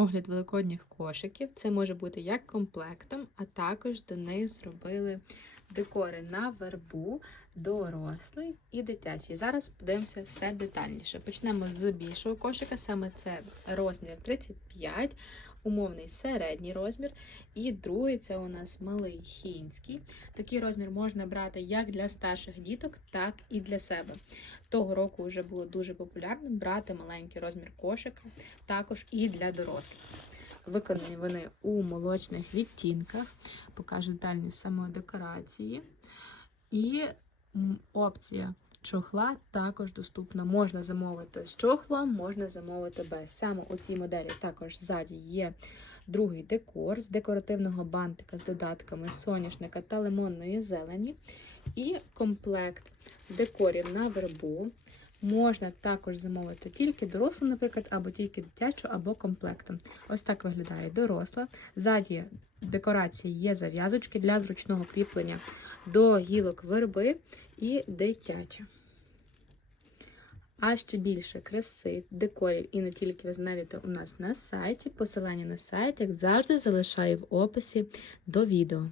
огляд великодніх кошиків. Це може бути як комплектом, а також до них зробили декори на вербу, дорослий і дитячий. Зараз подивимося все детальніше. Почнемо з більшого кошика, саме це розмір 35, умовний середній розмір. І другий це у нас малий хінський. Такий розмір можна брати як для старших діток, так і для себе. Того року вже було дуже популярним брати маленький розмір кошика, також і для дорослих. Виконані вони у молочних відтінках, покажу детальні самодекорації. І опція чохла також доступна. Можна замовити з чохлом, можна замовити без. Саме у цій моделі також ззаді є другий декор з декоративного бантика з додатками соняшника та лимонної зелені. І комплект декорів на вербу. Можна також замовити тільки дорослу, наприклад, або тільки дитячу, або комплектом. Ось так виглядає доросла. Ззаді декорації є зав'язочки для зручного кріплення до гілок верби і дитяча. А ще більше краси, декорів і не тільки ви знайдете у нас на сайті. Посилання на сайт, як завжди, залишаю в описі до відео.